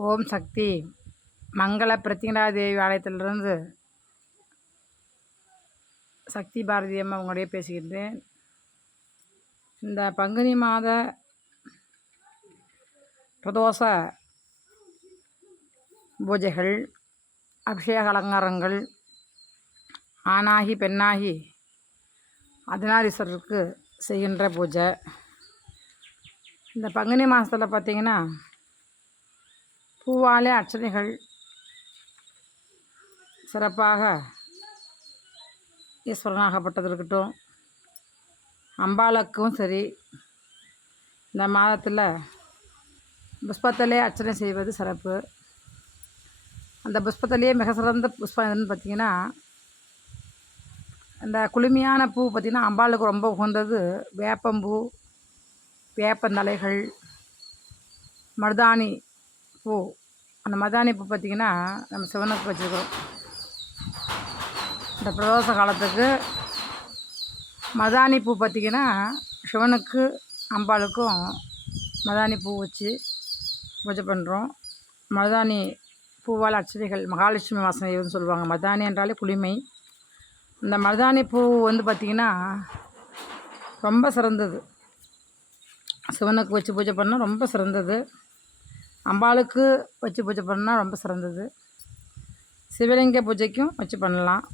ஓம் சக்தி. மங்கள பிரத்திங்கடா தேவி ஆலயத்திலிருந்து சக்தி பாரதி அம்மா உங்களுடைய பேசுகின்றேன். இந்த பங்குனி மாத பிரதோஷ பூஜைகள் அபிஷேக அலங்காரங்கள் ஆணாகி பெண்ணாகி அர்த்தநாரீஸ்வரருக்கு செய்கின்ற பூஜை. இந்த பங்குனி மாதத்தில் பார்த்திங்கன்னா பூவாலே அர்ச்சனைகள் சிறப்பாக ஈஸ்வரனாகப்பட்டது இருக்கட்டும் அம்பாளுக்கும் சரி இந்த மாதத்தில் புஷ்பத்திலே அர்ச்சனை செய்வது சிறப்பு. அந்த புஷ்பத்திலேயே மிக சிறந்த புஷ்பம் எதுன்னு பார்த்தீங்கன்னா அந்த குளுமையான பூ பார்த்திங்கன்னா அம்பாளுக்கு ரொம்ப உகந்தது. வேப்பம்பூ வேப்பந்தலைகள் மருதாணி பூ. அந்த மதானி பூ பார்த்திங்கன்னா நம்ம சிவனுக்கு வச்சுருக்கோம் இந்த பிரதோஷ காலத்துக்கு மதானி பூ பார்த்திங்கன்னா சிவனுக்கு அம்பாளுக்கும் மதானி பூ வச்சு பூஜை பண்ணுறோம் மதானி பூவால் அச்சதைகள் மகாலட்சுமி வாசனைன்னு சொல்லுவாங்க. மதானி என்றாலே குளிமை. இந்த மருதாணி பூ வந்து பார்த்திங்கன்னா ரொம்ப சிறந்தது. சிவனுக்கு வச்சு பூஜை பண்ணால் ரொம்ப சிறந்தது. அம்பாளுக்கு வச்சு பூஜை பண்ணால் ரொம்ப சிறந்தது. சிவலிங்க பூஜைக்கும் வச்சு பண்ணலாம்.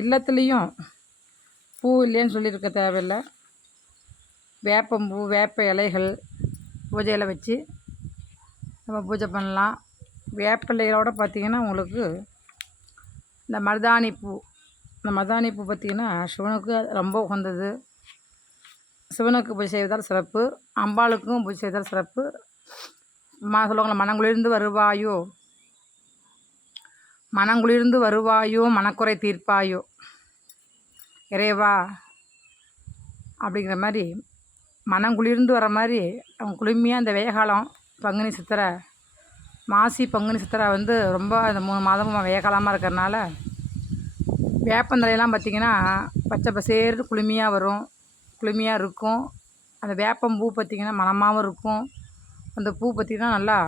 இல்லத்துலேயும் பூ இல்லைன்னு சொல்லியிருக்க தேவையில்லை. வேப்பம்பூ வேப்ப இலைகள் பூஜையில் வச்சு நம்ம பூஜை பண்ணலாம். வேப்பிலையோட பார்த்திங்கன்னா உங்களுக்கு இந்த மருதாணி பூ இந்த மருதாணி பூ பார்த்திங்கன்னா சிவனுக்கு ரொம்ப உகந்தது. சிவனுக்கு பூஜை செய்வதால் சிறப்பு. அம்பாளுக்கும் பூஜை செய்வதால் சிறப்பு. மா சொல்லுவாங்களே மனங்குளிர்ந்து வருவாயோ? மனங்குளிர்ந்து வருவாயோ? மனக்குறை தீர்ப்பாயோ? இறைவா அப்படிங்கிற மாதிரி மனங்குளிர்ந்து வர மாதிரி அவங்க குளுமையாக இந்த வெய்ய காலம் பங்குனி சித்திரை மாசி பங்குனி சித்திரை வந்து ரொம்ப இந்த மூணு மாதமும் வெய்ய காலமாக இருக்கிறனால வேப்பந்தலையெல்லாம் பார்த்திங்கன்னா பச்சை பசேர்னு குளுமையாக வரும் குளுமையாக இருக்கும். அந்த வேப்பம்பூ பார்த்திங்கன்னா மணமாகவும் இருக்கும். அந்த பூ பார்த்திங்கன்னா நல்லா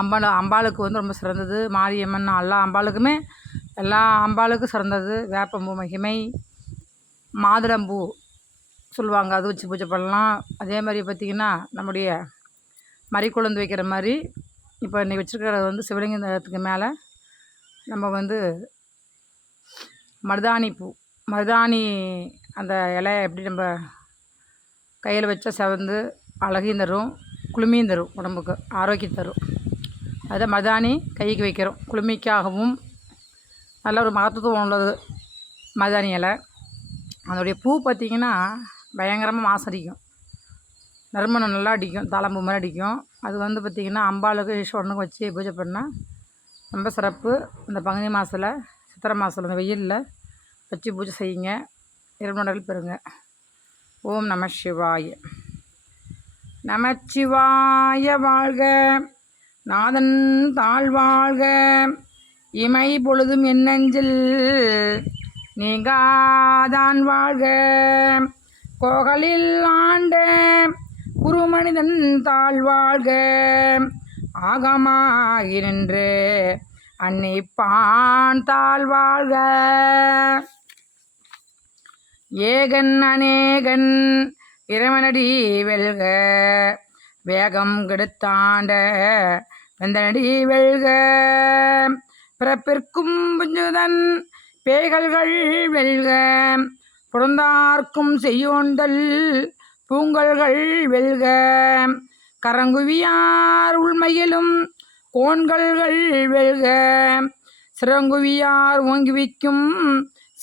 அம்பாள் அம்பாளுக்கு வந்து ரொம்ப சிறந்தது. மாரியம்மன் எல்லா அம்பாளுக்குமே எல்லா அம்பாளுக்கும் சிறந்தது. வேப்பம்பூ மகிமை மாதுளம்பூ சொல்லுவாங்க. அது வச்சு பூஜை பண்ணலாம். அதே மாதிரி பார்த்திங்கன்னா நம்முடைய மறிக்குழந்து வைக்கிற மாதிரி இப்போ இன்றைக்கி வச்சுருக்கிறது வந்து சிவலிங்கத்துக்கு மேலே நம்ம வந்து மருதாணி பூ. மருதாணி அந்த இலையை எப்படி நம்ம கையில் வச்சா செவந்து அழகையும் தரும் குளுமையும் தரும் உடம்புக்கு ஆரோக்கியம் தரும் அதை மதானி கைக்கு வைக்கிறோம். குளுமைக்காகவும் நல்ல ஒரு மகத்துவம் உள்ளது மதானி இலை. அதோடைய பூ பார்த்திங்கன்னா பயங்கரமாக மாசம் அடிக்கும். நறுமணம் நல்லா அடிக்கும் தாளம்பூ மாதிரி அடிக்கும். அது வந்து பார்த்திங்கன்னா அம்பாளுக்கு ஈஸ்வரனுக்கு வச்சு பூஜை பண்ணால் ரொம்ப சிறப்பு. இந்த பங்குனி மாதத்தில் சித்திரை மாதத்தில் இந்த வெயிலில் வச்சு பூஜை செய்யுங்க. இரவு பெறுங்க. ஓம் நம சிவாய. நமச்சிவாய வாழ்க. நாதன் தாழ்வாழ்க இமை பொழுதும் என்னஞ்சில் நீங்காதான் வாழ்க. கோகலில் ஆண்ட குருமனிதன் தாழ்வாழ்க ஆகமாகி நின்று அன்னிப்பான் தாழ்வாழ்க ஏகன் அநேகன் இறைவனடி வெல்க வேகம் கெடுத்தாண்ட வெந்தனடி வெல்க. பிறப்பிற்கும் புஞ்சுதன் பேய்கள்கள் வெல்க புறந்தார்க்கும் செய்யோண்டல் பூங்கல்கள் வெல்க. கரங்குவியார் உள்மையிலும் கோண்கள்கள் வெல்க சிறங்குவியார் ஓங்குவிக்கும்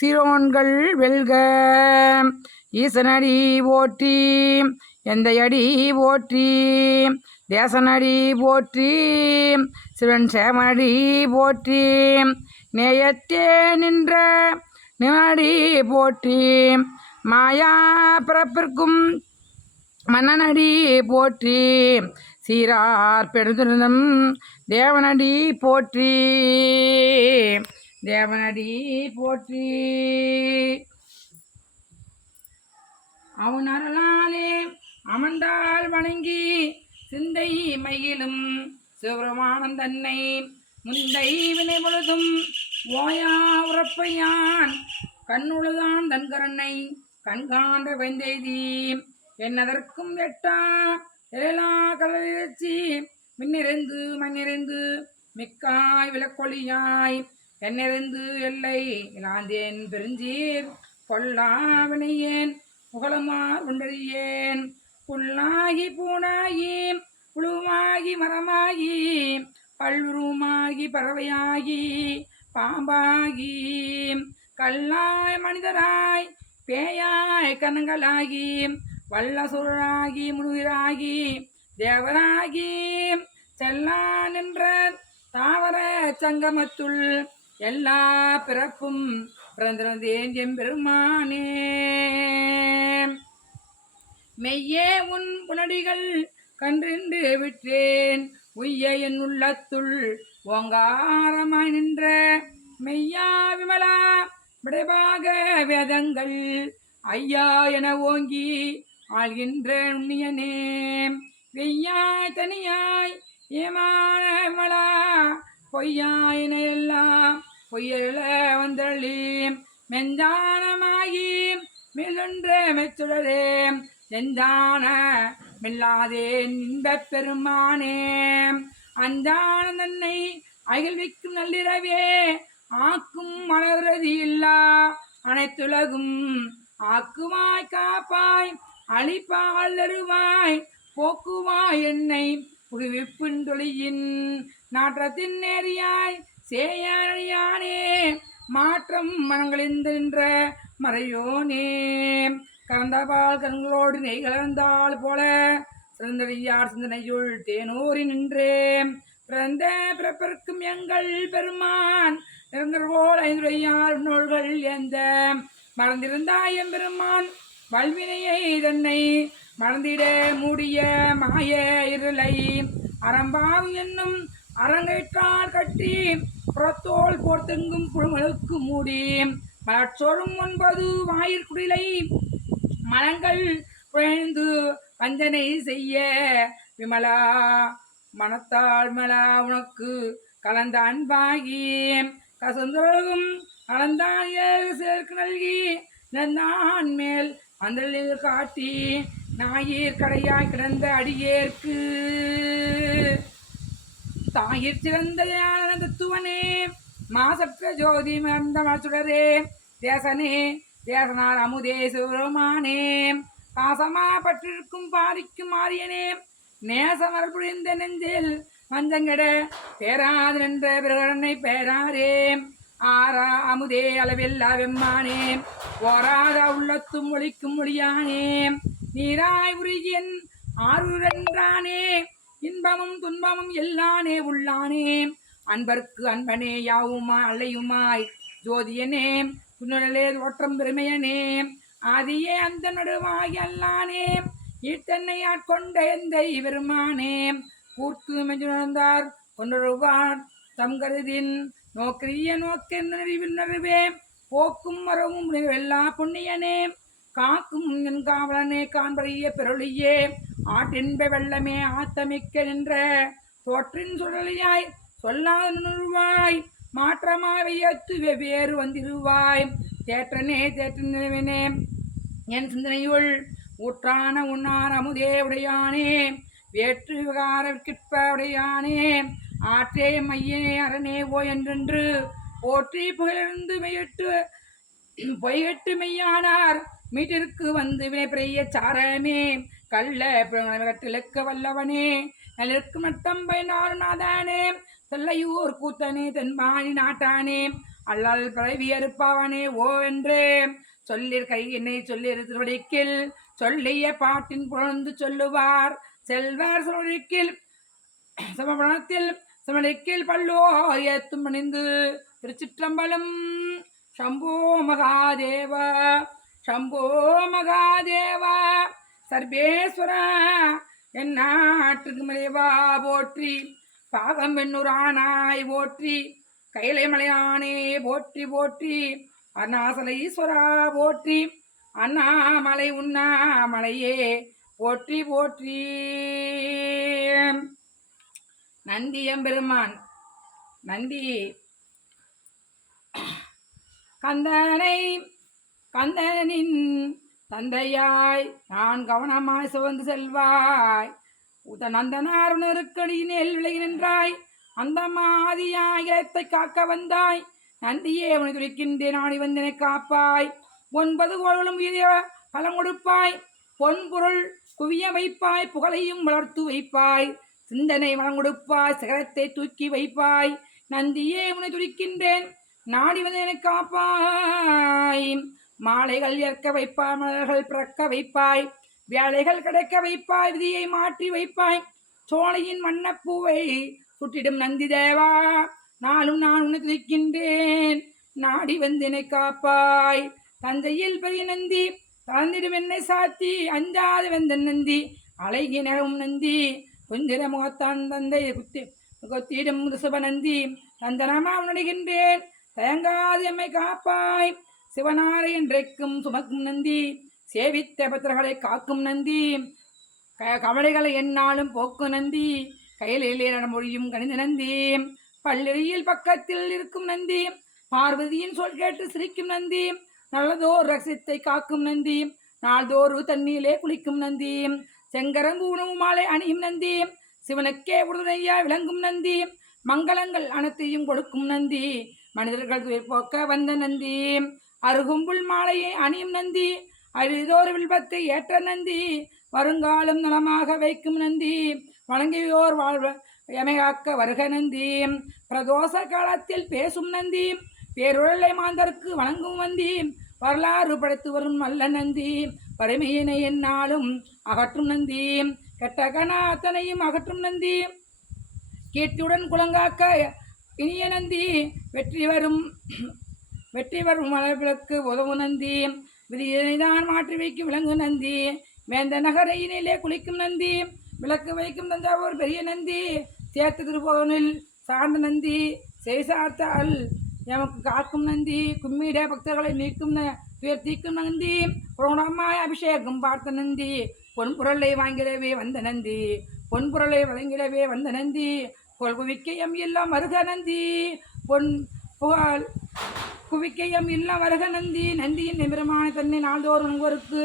சிரோன்கள் வெல்க. ஈசனடி போற்றி எந்த அடி போற்றி தேசனடி போற்றி சிவன் சேமனடி போற்றி நேயத்தே நின்ற நிமடி போற்றி மாயா பிறப்பிற்கும் மன்னனடி போற்றி சீரார் பெருந்திருந்தம் தேவனடி போற்றி தேவனடி போற்றி. அவன் அருளாலே அமர்ந்தால் வணங்கி சிந்தை மயிலும் சிவருமானம் தன்னை முந்தை வினை முழுதும் ஓயா உறப்பையான் கண்ணுழுதான் தன்கரனை கண்காண்ட வெந்தெய்தி என்னதற்கும் எட்டா எழலா கலச்சி மின்னிறைந்து மண்ணிறைந்து மிக்காய் விளக்கொழியாய் என்னிறைந்து எல்லை இலாந்தேன் பெருஞ்சீர் பொல்லாவினையேன் புகழமார் உண்டறியேன். புல்லாகி பூனாகி புழுவாகி மரமாகி பல்லுருமாகி பறவையாகி பாம்பாகி கல்லாய் மனிதராய் பேயாய் கணங்களாகி வல்லசுராகி முழுகிறாகி தேவராகி செல்லா நின்ற தாவர சங்கமத்துள் எல்லா பிறப்பும் பிறந்திருந்தேன் எம்பெருமானே. மெய்யே உன் புனடிகள் கன்றின்று விற்றேன். உய்ய என் உள்ளத்துள் ஓங்காரமாய் நின்ற மெய்யா விமலா விடைபாக வேதங்கள் ஐயா என ஓங்கி ஆள்கின்ற நுண்ணியனே வெய்யாய் தனியாய் ஏமான விமலா பொய்யாயின எல்லாம் பொய்யல வந்தள்ளி. மெஞ்சானமாகி மில்லுன்ற மெச்சுடரே. செந்தான மில்லாதே இன்பப் பெருமானே. அஞ்சான தன்னை அகிழ்விக்கும் நள்ளிரவே ஆக்கும் மலர்றது இல்லா. அனைத்துலகும் ஆக்குவாய் காப்பாய் அழிப்பாளருவாய் போக்குவாய் என்னை புகுவிப்பின் தொழியின் நாற்றத்தின் நேரியாய் சேயானே மாற்றம் மனங்களிந்த மறையோனே. கலந்தபால் கண்களோடு நெய் கலந்தாள் போல சிறந்தடியார் சிந்தனையுள் தேனூரி நின்றே பிறந்த பிறப்பிற்கும் எங்கள் பெருமான் நிறந்தோல் ஐந்துடையார் நூல்கள் எந்த மறந்திருந்தாய் எம்பெருமான் வல்வினையை தன்னை மறந்திட மூடிய மாய இருளை. அறம்பாவு என்னும் அரங்கேற்றார் கட்டி புறத்தோல் போர்த்தெங்கும் புழுமலுக்கு மூடி. மலச்சோறும் ஒன்பது வாயிற்குடிலை மனங்கள் குழைந்து வஞ்சனை செய்ய விமலா மனத்தாள் மலா உனக்கு கலந்த அன்பாகி கசந்தொழுகும் கலந்தாய சேர்க்கு நல்கி நான் மேல் அந்தலில் காட்டி நாயிர் கடையாய் கிடந்த அடியேற்கு. தாயிற் சிறந்த தத்துவனே மாசற்ற ஜோதி மறந்த மசுடரே தேசனே தேசனார் அமுதே சிவருமானே பாசமா பற்றிருக்கும் பாதிக்கும் ஆரியனே. நேசமர் புரிந்த நெஞ்சில் மஞ்சங்கட பேராது நின்ற பிரகடனை பேராரே ஆறா அமுதே அளவில்லா வெம்மானே. ஓராத உள்ளத்தும் ஒழிக்கும் மொழியானே நீராய் உருகியன் ஆறுரன்றானே இன்பமும் துன்பமும் எல்லானே உள்ளானே. அன்பர்க்கு அன்பனே யாவுமா அலையுமாய் ஜோதியனே. துணலே தோற்றம் பெருமையனே. ஆதியே அந்த நடுவாயல்லானே அல்லானே. ஈட்டென்னை ஆட்கொண்ட எந்த பெருமானே கூர்த்து மெஞ்சுணர்ந்தார் கொண்டொருவார் தம் கருதின். நோக்கிய நோக்கினறிவினருவே போக்கும் வரவும் எல்லா புண்ணியனே. காக்கும் என் காவலனே காண்பறிய பெருளியே. ஆட்டின்ப வெள்ளமே ஆத்தமிக்க நின்ற. தோற்றின் சுழலியாய் சொல்லாத நுழுவாய் மாற்றமாவையத்து வெவ்வேறு வந்திருவாய். தேற்றனே தேற்றினே என் சிந்தனையுள் ஊற்றான உன்னார் அமுதே உடையானே வேற்று விகாரற்கிற்ப உடையானே ஆற்றே மையனே அரணே ஓ என்றென்று போற்றி புகழிருந்து மெய்யிட்டு பொய்கட்டு மெய்யானார். மீட்டிற்கு வந்து வினை பிறைய சாரமே கள்ள கட்டிலக்க வல்லவனே நலிற்கு மட்டம் பயனார் நாதானே தெல்லையூர் கூத்தனே தென்பாணி நாட்டானே அல்லால் பிறவி அறுப்பவனே ஓ என்றே. சொல்லிற் கை என்னை சொல்லிரு திருவடிக்கில் சொல்லிய பாட்டின் புலர்ந்து சொல்லுவார். செல்வார் சொல்லிக்கில் சமபணத்தில் சமணிக்கில் பல்லோர் ஏத்தும் பணிந்து திருச்சிற்றம்பலம் சம்போ மகாதேவ சம்போ மகாதேவ சர்வேஸ்வரா என் நாட்டுக்கு மலைவா போற்றி. பாகம் வெண்ணுரானாய் போற்றி. கைலை மலையானே போற்றி போற்றி. அருணாசல ஈஸ்வரா போற்றி. அண்ணாமலை உண்ணாமலையே போற்றி போற்றி. நந்தி எம்பெருமான் நந்தி. கந்தனை கந்தனின் தந்தையாய் நான் கவனமாய் சுவந்து செல்வாய். உத நந்தனார் நெருக்கடியினில் விலகி நின்றாய். அந்த மாதியாய் இலத்தை காக்க வந்தாய். நந்தியே உனை துடிக்கின்றே ஆணி வந்தனை காப்பாய். ஒன்பது கோள்களும் உயிரிய பலம் கொடுப்பாய். பொன்பொருள் குவிய வைப்பாய். புகழையும் வளர்த்து வைப்பாய். சிந்தனை வளம் கொடுப்பாய். சிகரத்தை தூக்கி வைப்பாய். நந்தியே உனை துடிக்கின்றேன் நாடி வந்தனை காப்பாய். மாலைகள் ஏற்க வைப்பாய் மலர்கள் பிறக்க வைப்பாய். வேலைகள் கிடைக்க வைப்பாய் விதியை மாற்றி வைப்பாய். சோலையின் வண்ணப்பூவை சுற்றிடும் நந்தி தேவா நானும் நான் உனக்கு நிற்கின்றேன். நாடி வந்தினை காப்பாய். தந்தையில் பெரிய நந்தி தளர்ந்திடும் என்னை சாத்தி. அஞ்சாது வந்த நந்தி அழகினரும் நந்தி. குந்திர முகத்தான் தந்தை குத்தி கொத்திடும் சுப நந்தி. தந்தனமா நடிகின்றேன் தயங்காது எம்மை காப்பாய். சிவனாரை என்றைக்கும் சுமக்கும் நந்தி சேவித்த பத்திரகளை காக்கும் நந்தி க கவலைகளை என்னாலும் போக்கும் நந்தி கையிலே நடமொழியும் கணித நந்தி பள்ளியில் பக்கத்தில் இருக்கும் நந்தி பார்வதியின் சொல் கேட்டு சிரிக்கும் நந்தி நல்லதோர் ரகசியத்தை காக்கும் நந்தி நாள்தோறு தண்ணீரிலே குளிக்கும் நந்தி செங்கரங்கு உணவு மாலை அணியும் நந்தி சிவனுக்கே உறுதுணையா விளங்கும் நந்தி மங்களங்கள் அனைத்தையும் கொடுக்கும் நந்தி மனிதர்கள் துயர் போக்க வந்த நந்தி. அருகும்புல் மாலையை அணியும் நந்தி அழிதோர் வில்பத்தை ஏற்ற நந்தி வருங்காலம் நலமாக வைக்கும் நந்தி வணங்கியோர் வாழ்வ எமையாக்க வருக நந்தி. பிரதோஷ காலத்தில் பேசும் நந்தி பேருழலை மாந்தருக்கு வணங்கும் நந்தி வரலாறு படைத்து வரும் நல்ல நந்தி வறுமையினை என்னாலும் அகற்றும் நந்தி கெட்ட கணா அத்தனையும் அகற்றும் நந்தி கீர்த்தியுடன் குலங்காக்க இனிய நந்தி வெற்றி வரும் வெற்றி வரும் மலர்களுக்கு உதவும் நந்தி. விதியினைதான் மாற்றி வைக்கும் விலங்கு நந்தி. வேந்த நகரையினிலே குளிக்கும் நந்தி. விளக்கு வைக்கும் தஞ்சாவூர் பெரிய நந்தி. சேர்த்து திருபுவனில் சார்ந்த நந்தி. செய்சார்த்தால் எமக்கு காக்கும் நந்தி. கும்மிட பக்தர்களை நீக்கும் ந- தீக்கும் நந்தி. புரணமாய் அபிஷேகம் பார்த்த நந்தி. பொன்புரளை வாங்கிடவே வந்த நந்தி. பொன்புரளை வழங்கிடவே வந்த நந்தி. கொள்குவிக்கையம் எல்லாம் மருக நந்தி. பொன் புகழ் குவிக்கையம் இல்லம் வருக நந்தி நந்தியின் நிமிரமான தன்னை நாள்தோறும் உணர்வோருக்கு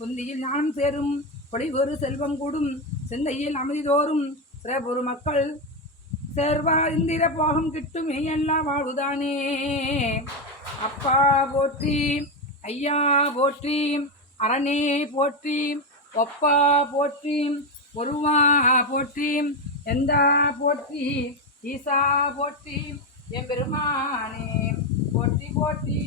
குந்தியில் ஞானம் சேரும். பொழிவொரு செல்வம் கூடும். சிந்தையில் அமைதிதோறும் தோறும் மக்கள் சேர்வா இந்திர போகம் கிட்டும் எல்லாம் வாழ்வுதானே அப்பா போற்றி ஐயா போற்றி அரணே போற்றி ஒப்பா போற்றி ஒருவா போற்றி எந்தா போற்றி ஈசா போற்றி. எம்பெருமானே போற்றி போற்றி.